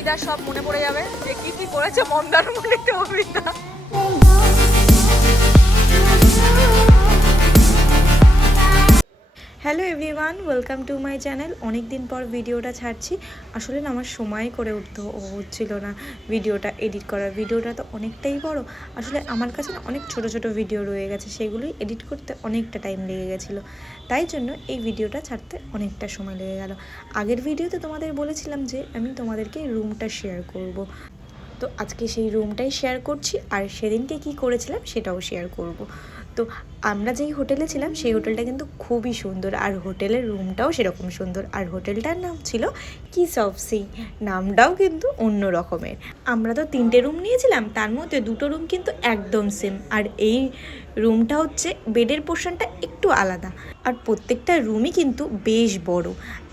অভিদা সব মনে পড়ে যাবে যে কি কি করেছে মন্দারমণিতে অভিদা। Hello everyone, welcome to my channel. অনেক দিন পর ভিডিওটা ছাড়ছি। আসলে না আমার সময় করে উঠতে হচ্ছিল না ভিডিওটা এডিট করার। ভিডিওটা তো অনেকটাই বড়, আসলে আমার কাছে না অনেক ছোট ছোট ভিডিও রয়ে গেছে, সেগুলোই এডিট করতে অনেকটা টাইম লেগে গেছিলো। তাই জন্য এই ভিডিওটা ছাড়তে অনেকটা সময় লেগে গেল। আগের ভিডিওতে তোমাদের বলেছিলাম যে আমি তোমাদেরকে রুমটা শেয়ার করব, তো আজকে সেই রুমটাই শেয়ার করছি, আর সেদিনকে কি করেছিলাম সেটাও শেয়ার করব। তো আমরা যেই হোটেলে ছিলাম সেই হোটেলটা কিন্তু খুবই সুন্দর, আর হোটেলের রুমটাও সেরকম সুন্দর। আর হোটেলটার নাম ছিল কিস অফ সি, নামটাও কিন্তু অন্য রকমের। আমরা তো 3টে রুম নিয়েছিলাম, তার মধ্যে 2টো রুম কিন্তু একদম সেম। আর এই রুমটা হচ্ছে বেডের পোর্শনটা একটু আলাদা, আর প্রত্যেকটা রুমই কিন্তু বেশ বড়,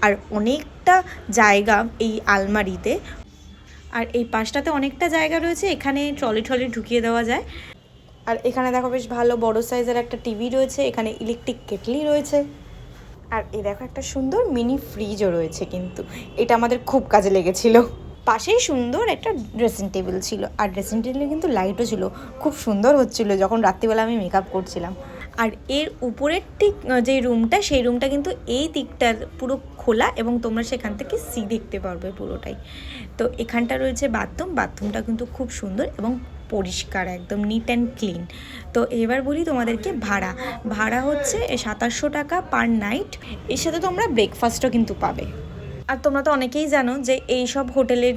আর অনেকটা জায়গা এই আলমারিতে। আর এই পাশটাতে অনেকটা জায়গা রয়েছে, এখানে ট্রলি ঢুকিয়ে দেওয়া যায়। আর এখানে দেখো বেশ ভালো বড় সাইজের একটা টিভি রয়েছে, এখানে ইলেকট্রিক কেটলি রয়েছে, আর এই দেখো একটা সুন্দর মিনি ফ্রিজও রয়েছে। কিন্তু এটা আমাদের খুব কাজে লেগেছিল। পাশেই সুন্দর একটা ড্রেসিং টেবিল ছিল, আর ড্রেসিং টেবিলে কিন্তু লাইটও ছিল, খুব সুন্দর হচ্ছিল যখন রাত্রিবেলা আমি মেকআপ করছিলাম। আর এর উপরের ঠিক যে রুমটা, সেই রুমটা কিন্তু এই দিকটার পুরো খোলা, এবং তোমরা সেখান থেকে সি দেখতে পারবে পুরোটাই। তো এখানটা রয়েছে বাথরুমটা কিন্তু খুব সুন্দর এবং পরিষ্কার, একদম নিট অ্যান্ড ক্লিন। তো এবার বলি তোমাদেরকে ভাড়া হচ্ছে 2700 টাকা পার নাইট। এর সাথে তোমরা ব্রেকফাস্টও কিন্তু পাবে। আর তোমরা তো অনেকেই জানো যে এই সব হোটেলের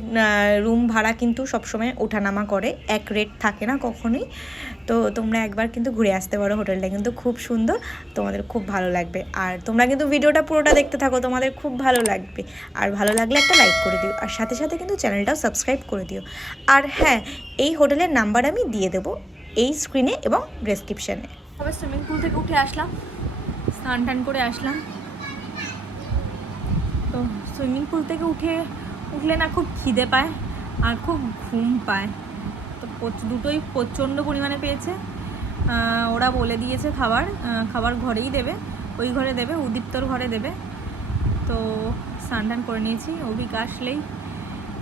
রুম ভাড়া কিন্তু সবসময় ওঠানামা করে, এক রেট থাকে না কখনোই। তো তোমরা একবার কিন্তু ঘুরে আসতে পারো, হোটেলটা কিন্তু খুব সুন্দর, তোমাদের খুব ভালো লাগবে। আর তোমরা কিন্তু ভিডিওটা পুরোটা দেখতে থাকো, তোমাদের খুব ভালো লাগবে। আর ভালো লাগলে একটা লাইক করে দিও, আর সাথে সাথে কিন্তু চ্যানেলটাও সাবস্ক্রাইব করে দিও। আর হ্যাঁ, এই হোটেলের নাম্বার আমি দিয়ে দেবো এই স্ক্রিনে এবং ডেসক্রিপশানে। তবে সুইমিং পুল থেকে উঠে আসলাম, স্নান টান করে আসলাম। তো সুইমিং পুল থেকে উঠলে না খুব খিদে পায় আর খুব ঘুম পায়, তো দুটোই প্রচণ্ড পরিমাণে পেয়েছে। ওরা বলে দিয়েছে খাবার ঘরেই দেবে, ওই ঘরে দেবে, উদীপ্তর ঘরে দেবে। তো স্নান টান করে নিয়েছি, অভিক আসলেই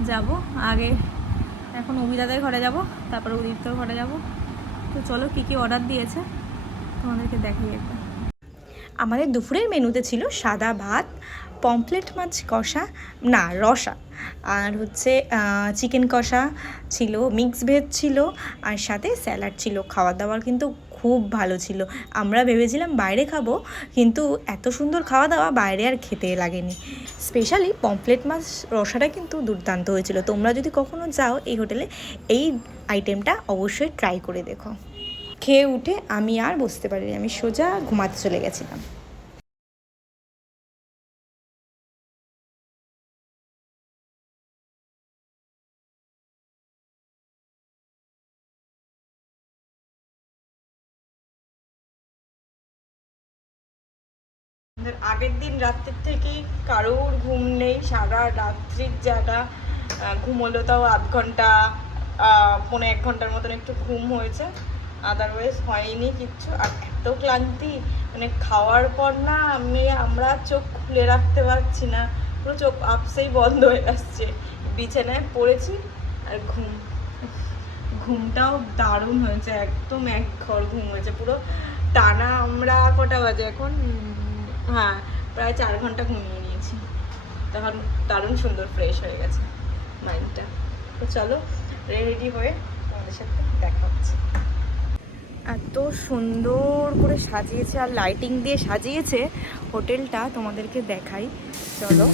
যাব। আগে এখন অভিদাদের ঘরে যাব, তারপর উদীপ্তর ঘরে যাব। তো চলো কী কী অর্ডার দিয়েছে তোমাদেরকে দেখাই একবার। আমাদের দুপুরের মেনুতে ছিল সাদা ভাত, পমফ্লেট মাছ কষা, না রসা, আর হচ্ছে চিকেন কষা ছিল, মিক্স ভেজ ছিল, আর সাথে স্যালাড ছিল। খাওয়া দাওয়ার কিন্তু খুব ভালো ছিল। আমরা ভেবেছিলাম বাইরে খাবো, কিন্তু এত সুন্দর খাওয়া দাওয়া বাইরে আর খেতে লাগেনি। স্পেশালি পমফ্লেট মাছ রসাটা কিন্তু দুর্দান্ত হয়েছিল। তোমরা যদি কখনো যাও এই হোটেলে, এই আইটেমটা অবশ্যই ট্রাই করে দেখো। খেয়ে উঠে আমি আর বসতে পারিনি, আমি সোজা ঘুমাতে চলে গেছিলাম। আগের দিন রাত্রের থেকেই কারোর ঘুম নেই, সারা রাত্রির জায়গা। ঘুম হলো তাও আধ ঘন্টা, 1.5 ঘন্টার মতন একটু ঘুম হয়েছে, আদারওয়াইজ হয়নি কিচ্ছু। আর এত ক্লান্তি, মানে খাওয়ার পর না আমরা চোখ খুলে রাখতে পারছি না, পুরো চোখ আপসেই বন্ধ হয়ে আসছে। বিছানায় পড়েছি আর ঘুমটাও দারুণ হয়েছে, একদম এক ঘর ঘুম হয়েছে পুরো টানা। আমরা কটা বাজে এখন, হ্যাঁ প্রায় 4 ঘন্টা ঘুমিয়ে নিয়েছি, তখন দারুণ সুন্দর ফ্রেশ হয়ে গেছে মাইন্ডটা। তো চলো রেডি হয়ে তোমাদের সাথে দেখা হচ্ছে। এত সুন্দর করে সাজিয়েছে আর লাইটিং দিয়ে সাজিয়েছে হোটেলটা, তোমাদেরকে দেখাই চলো।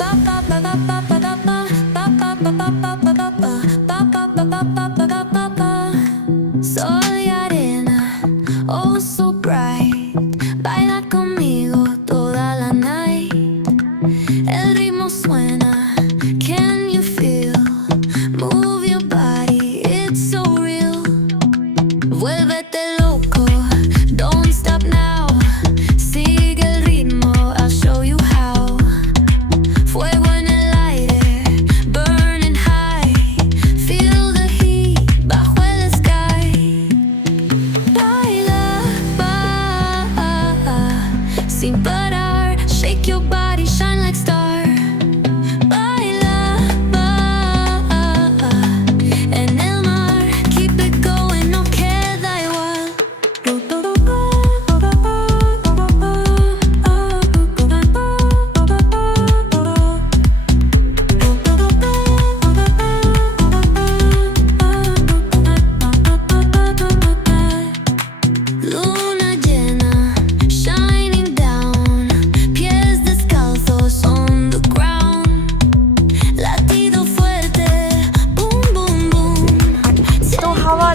Fuego en el aire, burning high. Feel the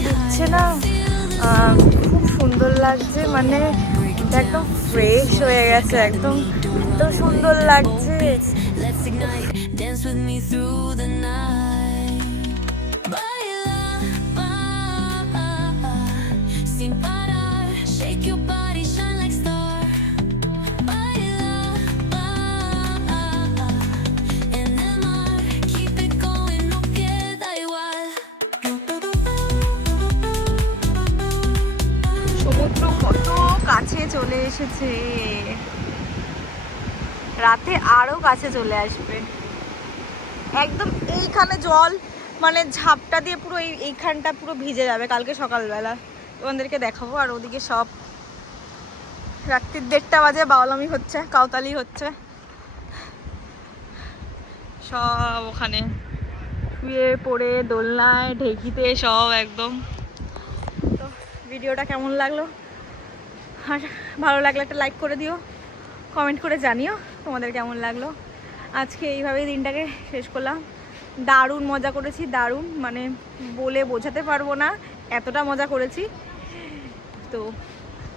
দিচ্ছে না, খুব সুন্দর লাগছে, মানে একদম ফ্রেশ হয়ে গেছে, একদম এত সুন্দর লাগছে। সমুদ্র কত কাছে চলে এসেছে, রাতে আরো কাছে চলে আসবে। একদম এইখানে জল, মানে ঝাপটা দিয়ে পুরো এইখানটা পুরো ভিজে যাবে কালকে সকালবেলা, তোমাদেরকে দেখাবো। আর ওদিকে সব রাত্রির 1:30 বাজে, বাউলামি হচ্ছে, কাউতালি হচ্ছে, সব ওখানে শুয়ে পড়ে দোলনায় ঢেকিতে সব একদম। তো ভিডিওটা কেমন লাগলো, আর ভালো লাগলে একটা লাইক করে দিও, কমেন্ট করে জানিও তোমাদের কেমন লাগলো। আজকে এইভাবেই দিনটাকে শেষ করলাম। দারুণ মজা করেছি, দারুণ, মানে বলে বোঝাতে পারবো না এতটা মজা করেছি। তো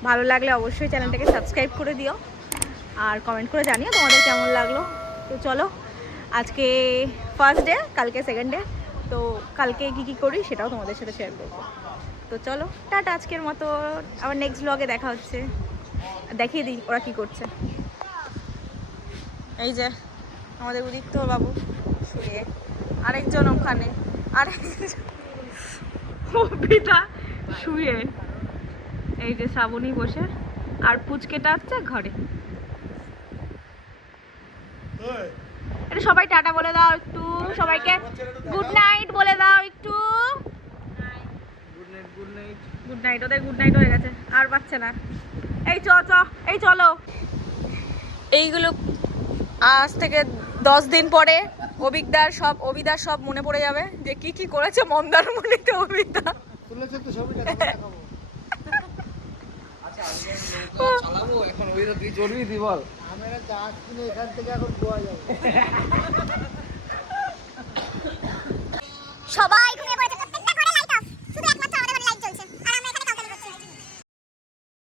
ভালো লাগলে অবশ্যই চ্যানেলটাকে সাবস্ক্রাইব করে দিও আর কমেন্ট করে জানিও তোমাদের কেমন লাগলো। তো চলো, আজকে ফার্স্ট ডে, কালকে সেকেন্ড ডে, তো কালকে কী করি সেটাও তোমাদের সাথে শেয়ার করবো। তো চলো টাটা, আজকের মতো, আবার নেক্সট ব্লগে দেখা হচ্ছে। দেখিয়ে দিই ওরা কী করছে। এই যে আমাদের উদিত্য বাবু শুয়ে, আরেকজন ওখানে, আরেকটা শুয়ে, এই যে শ্রাবণী বসে, আর পুচকেটা হচ্ছে ঘরে। এটা সবাই টাটা বলে দাও একটু, সবাইকে গুড নাইট বলে দাও একটু। গুড নাইট, ওদের গুড নাইট হয়ে গেছে, আর পাচ্ছে না। এই এই চলো, এইগুলো আজ থেকে 10 দিন পরে অভিকদার সব মনে পড়ে যাবে যে কি করেছে মন্দারমণিতে অভিকদা। সবাই